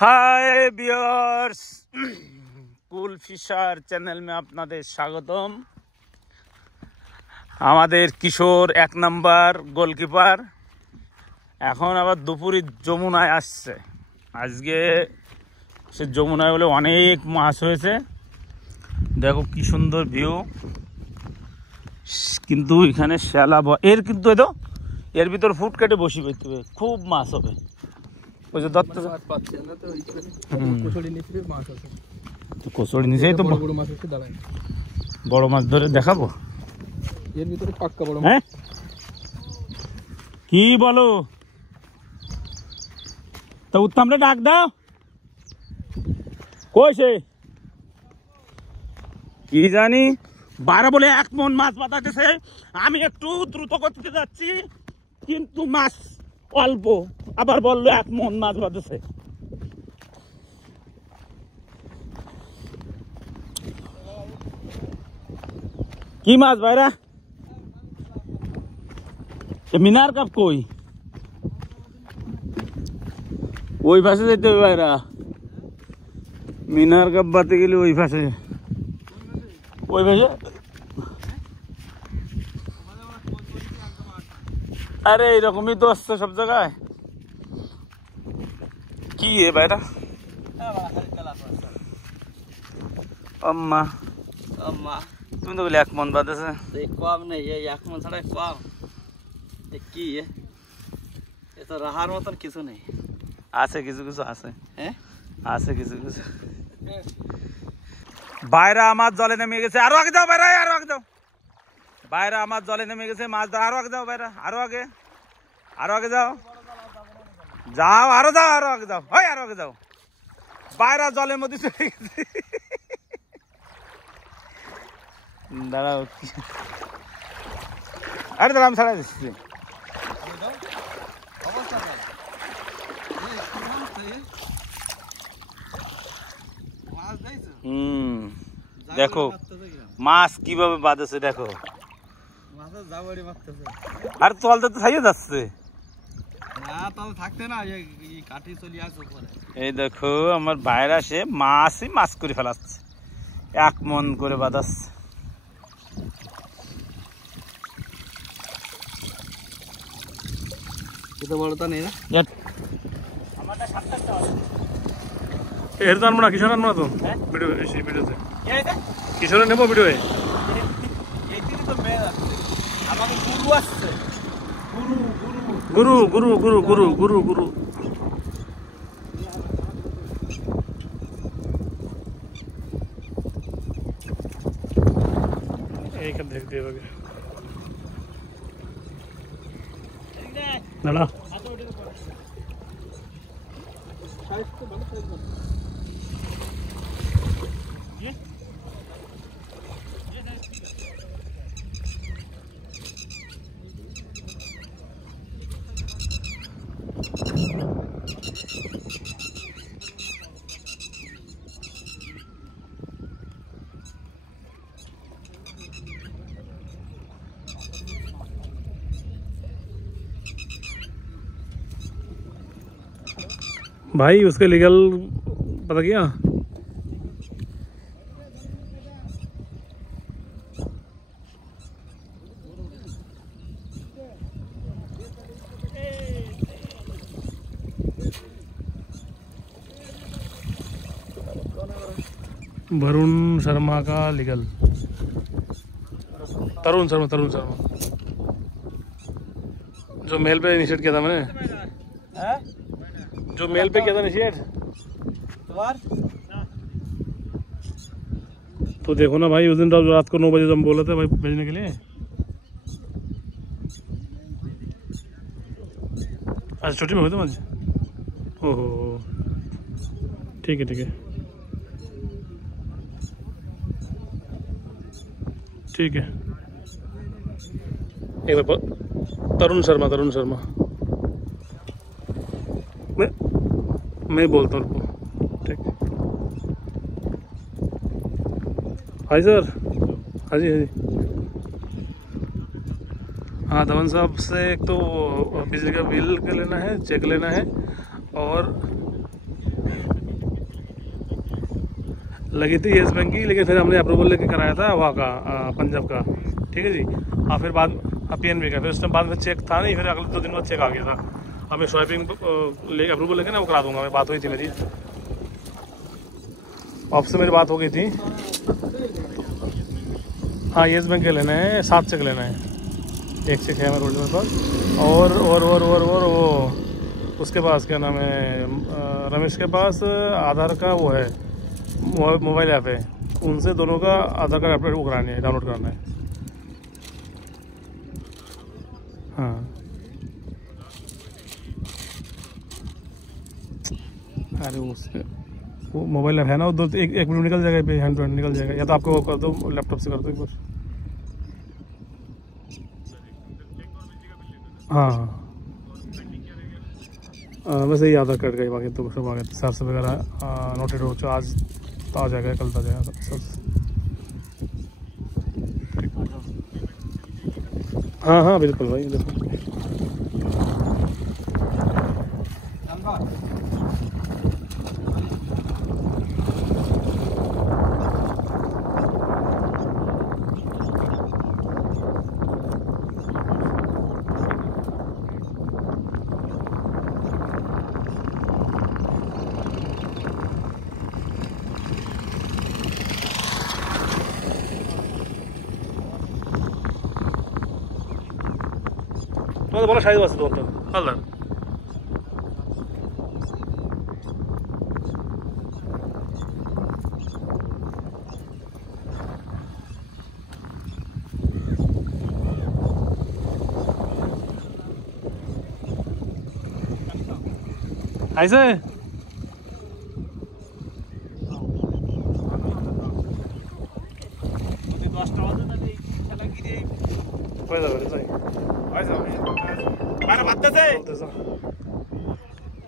Hi viewers, কুল fisher channel মে আপনাদের স্বাগতম। আমাদের কিশোর 1 নাম্বার গোলকিপার এখন আবার দুপুরে যমুনায় আসছে। আজকে সে যমুনায় বলে অনেক মাছ হয়েছে, দেখো কি সুন্দর ভিউ। কিন্তু এখানে শ্যালা এর কিন্তু এর ভিতর ফুট কেটে বসি পেতে হবে, খুব মাছ হবে। ওই যে দত্ত কচুরি নিচেই তো বড় মাছ ধরে দেখাবো। এর ভিতরে পাক্কা বড় মাছ। হ্যাঁ কি বলো? তা উত্তমরে ডাক দাও, কইছে কি জানি 12 বলে 1 মন মাছ বাঁধাতেছে। আমি একটু দ্রুত করতে যাচ্ছি কিন্তু মাছ অল্প, আবার বললো 1 মন মাছ বাঁধেছে। কি মাছ ভাইরা? মিনার কাপ কই? ওই পাশে যেতে হবে ভাইরা, মিনার কাপ বাতে গেলে ওই পাশে। ওই পাশে আরে এইরকমই তো আসছে সব জায়গায়। কি এ ভাইরা? আম্মা আম্মা তুমি তো বলে 1 মন বাঁধেছে। কম নেই, এই 1 মন ছাড়া কম। কি এ তো রাহার মতন কিছু নেই। আছে কিছু কিছু আছে, হ্যাঁ আছে কিছু কিছু। বাইরা আমার জলে নেমে গেছে, আরো আগে যাও বাইরা, আরো আগে যাও। বাইরা আমার জলে নেমে গেছে, মাছ ধর। আরো আগে যাও বাইরা, আরো আগে, আরো আগে যাও, যাও আরো যাও, আরো আগে যাও, হয় আরো আগে যাও। বাইরা জলের মধ্যে চলে গেছে। দাঁড়াও, আরে দাঁড়া আমি ছাড়া দিচ্ছি। দেখো মাছ কিভাবে বাঁধেছে, দেখো। আর তলতে তো খাইয়ে যাচ্ছে। এই দেখো আমার বাইরে আসে মাছ করে ফেলাচ্ছে, 1 মন করে বাঁধাচ্ছে। এর তো আনবো না, কিশোর আনবো না তো ভিডিওতে, কিশোরে নেবো ভিডিও। গুরু গুরু গুরু গুরু গুরু গুরু এইখান থেকে দিয়ে দেবে দাদা। भाई उसके लीगल पता किया? वरुण शर्मा का लीगल, तरुण शर्मा जो मेल पे इनिशिएट किया था मैंने, जो मेल पे किया था इनिशिएट। तो देखो ना भाई, उस दिन रात को 9 बजे तो हम बोले थे भाई भेजने के लिए। आज छुट्टी में हुए थे आज। ओहो ठीक है ठीक है ठीक है। एक बार तरुण शर्मा मैं बोलता हूँ उनको, ठीक। हाँ सर, हाँ जी हाँ जी। हाँ धवन साहब से एक तो बिजली का बिल लेना है, चेक लेना है, और लगी थी येस बैंक की, लेकिन फिर हमने अप्रूवल लेके कराया था वहाँ का पंजाब का, ठीक है जी। हाँ फिर बाद PNB का, फिर उस टाइम बाद में चेक था नहीं, फिर अगले 2 दिन बाद चेक आ गया था। अब मैं स्वाइपिंग ले अप्रूवल लेके ना वो करा दूंगा, मैं बात हुई थी मेरी आपसे, मेरी बात हो गई थी। हाँ येस बैंक के लेना है, 7 चेक लेना है, 1 चेक है मेरे पास। और वो उसके पास क्या नाम है, रमेश के पास आधार का वो है, मोबाइल ऐप है, उनसे दोनों का आधार कार्ड अपडेट वो करानी है, डाउनलोड कराना है। हाँ अरे उससे वो मोबाइल ऐप है ना, वो 1 मिनट निकल जाएगा, पे हैंड टू हैंड निकल जाएगा, या तो आपको वो कर दो, लैपटॉप से कर दो एक बार। हाँ वैसे ही आधार कार्ड का ही, बाकी तो सब आ गया, सर्च वगैरह नोटेड हो, आज तो आ जाएगा, कल तो आ जाएगा सर्च। हाँ हाँ बिल्कुल भाई, बिल्कुल। तो बोला शायद वास्ते दोनों हल्ला ऐसे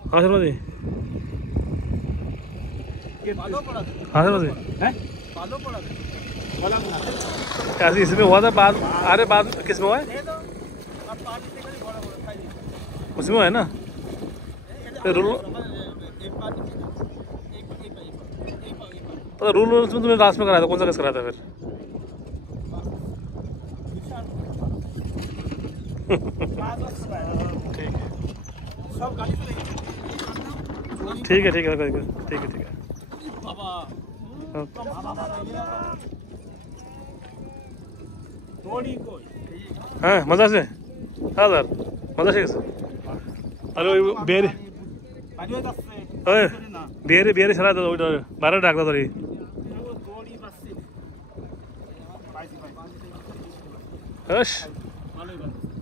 हाँ सर भाई, हाँ सर भाई कैसे इसमें हुआ था बाद, अरे बाद किस में हुआ है, उसमें हुआ है ना, रूल पता, रूल में तुमने लास्ट में कराया था, कौन सा केस कराया था फिर? ठीक है ठीक है ठीक है ठीक है ठीक है। हाँ मजा से, हाँ सर मजा से अरे बेरे बेरे बेरे छड़ा तो बारह डाकता तो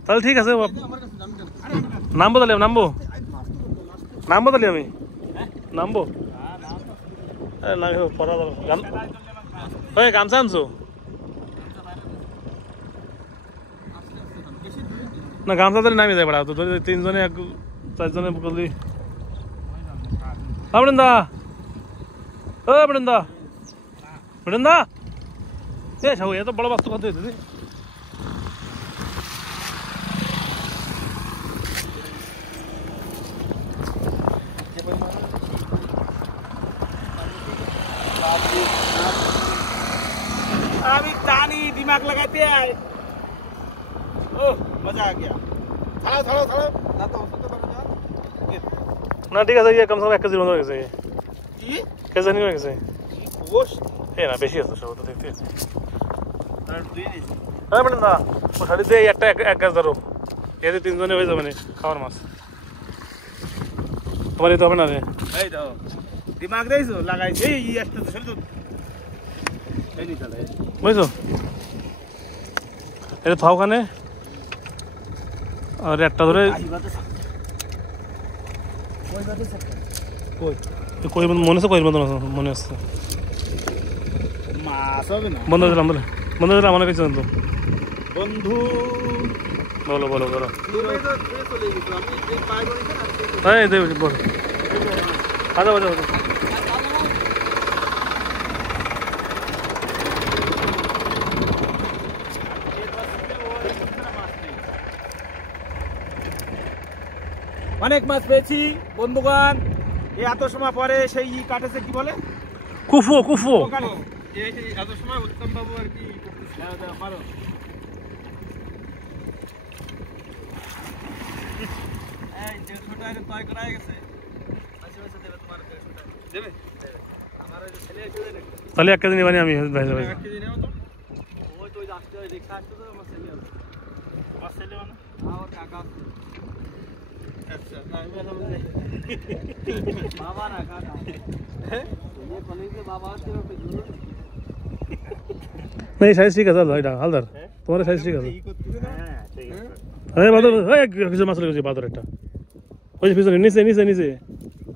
তাহলে ঠিক আছে, নামবো তাহলে, নামবো নামবো তাহলে আমি নামবো। গামছা আনছো না, গামছা তাহলে নামিয়ে যায় বেড়া, তো 3 জনে 4 জনে বললি। বৃন্দা ও বৃন্দা বৃন্দা এ সব এত বড় বস্তু কত দিদি अभी तानी दिमाग लगाते हैं। ओह मजा आ गया। थड़ो थड़ो थड़ो ना तो ना ठीक है, ये कम से कम 1 केजी बंद कैसे ये कैसे नहीं कैसे गोश है ना, বেশি আছে সব তো দেখতে হ্যাঁ বলেন না, ও শাড়ি দিয়ে এক গাছ ধরো, এতে 3 জনে হয়ে যাবে না খাওয়ার মাছ, তোমার তো হবে না রে, এই দাও দিমাগ দেইছো লাগাইছে, এই একটা তো শুধু এই নি চলে বুঝছো, এটা থাও ওখানে, আর একটা ধরে কই মনে আছে, কই মনে আছে মাছ হবে না, বন্ধ দিলাম বলে, বন্ধ দিলাম মনে কিছু তো বন্ধু বলো বলো বলো, চলে এই দেব বলো, আচ্ছা আচ্ছা আচ্ছা অনেক মাছ পেয়েছি বন্ধুগণ। এই এত সময় পরে সেই কাটেছে কি বলে কুফো কুফো এত সময় উত্তম বাবু আর কি পারো এই 150 টাকা তয় করা গেছে আচ্ছা আচ্ছা দেবে তোমার 150 টাকা দেবে আমার ওই ছেলে এসে দেবে তাহলে 1 কেজি নিবানি আমি ভাই ভাই 1 কেজি নাও তো ওই তো আসতে ওই রিকশা আসতে তো আমার ছেলে আছে আমার ছেলে মানে আমার কাকা আচ্ছা না আমি বাবা না কাকা হ্যাঁ ये कॉलेज के बाबा आते हो फिर नहीं साइज ठीक है चल भाई हालदार तुम्हारे साइज ठीक है হ্যাঁ ঠিক আছে अरे बादल ए किसी मसले किसी बादल এটা ওই পিছনে নিচে নিচে নিচে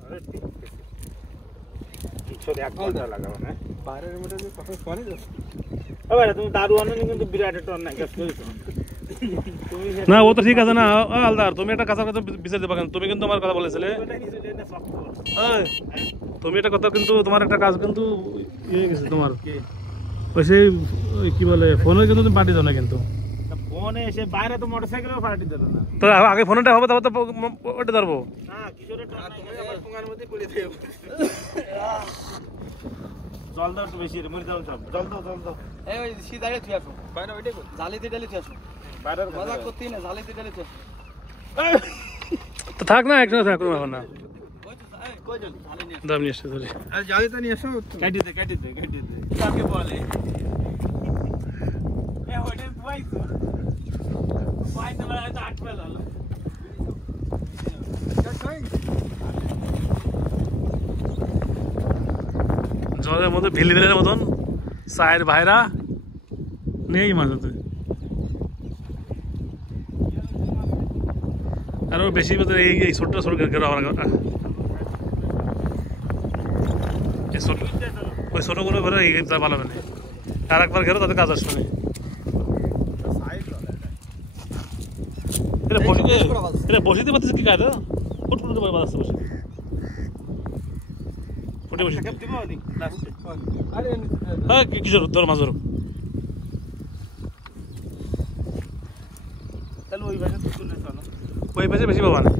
আরে পিছনে এক ঘন্টা লাগাও না বাইরের মধ্যে যে কথা শুনি যাচ্ছে আরে তুমি দারু আনো কিন্তু বিরাট টন নাই কাজ করিস তুমি না ও তো ঠিক আছে না হালদার তুমি একটা কাঁচা কথা বিচার দেবা কেন তুমি কিন্তু আমার কথা বলেছিলে এই, তুমি একটা কথা কিন্তু তোমার একটা কাজ কিন্তু ইয়ে গেছে তোমার ওই সেই ওই কি বলে ফোনে কিন্তু তুমি পাঠিয়ে দাও না কিন্তু ফোনে এসে বাইরে তো মোটরসাইকেলও পার্টি দিল না তো আগে ফোনটা হবে তারপর তো ওটা ধরবো না কিশোরের টন তুমি আবার ঠোঙার মধ্যে পড়ে দিও জল দাও একটু বেশি মরে যাও সব জল দাও এই ওই সিধারে তুই আসো বাইরে ওইটা কর জালিতে ডালি তুই আসো বাইরে মজা করতে না জালিতে ডালি তুই আসো তো থাক না একসাথে থাক কোনো না ওই তো এই কই জল জালি নিয়ে দাম নিয়ে এসে ধরে আর জালিতে নিয়ে আসো কাটি দে কাকে বলে এ ওইটা পাইছো পাইতে বলে তো আট পেল হলো জলের মধ্যে ভিলি দিলের মতন চায়ের ভাইরা নেই মাঝাতে আরো বেশি মতো এই ছোট্ট ছোট গেরা ওই ছোট করে ঘরে এই ভালো হবে না আর একবার ঘেরো তাতে কাজ আসবে না এটা বসিতে পারতেছে কি কাজ ফুট ফুটতে পারে বাজাচ্ছে বসে ফুটে বসে হ্যাঁ কিশোর ধর মাছ ধরো তাহলে ওই ভাষা তুলে চলো ওই পাশে বেশি পাবা না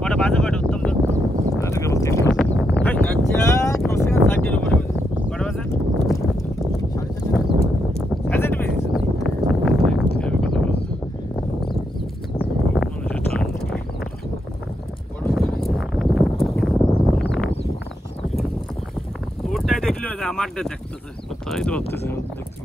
কটা বাজে কটা উত্তম দত্ত আজকে বলতে আচ্ছা কষ্ট করে 60 এর উপরে কটা বাজে 7:30 বেজে ওটাই দেখলে আমারটা দেখতেছে তাই তো ভাবতেছি দেখতে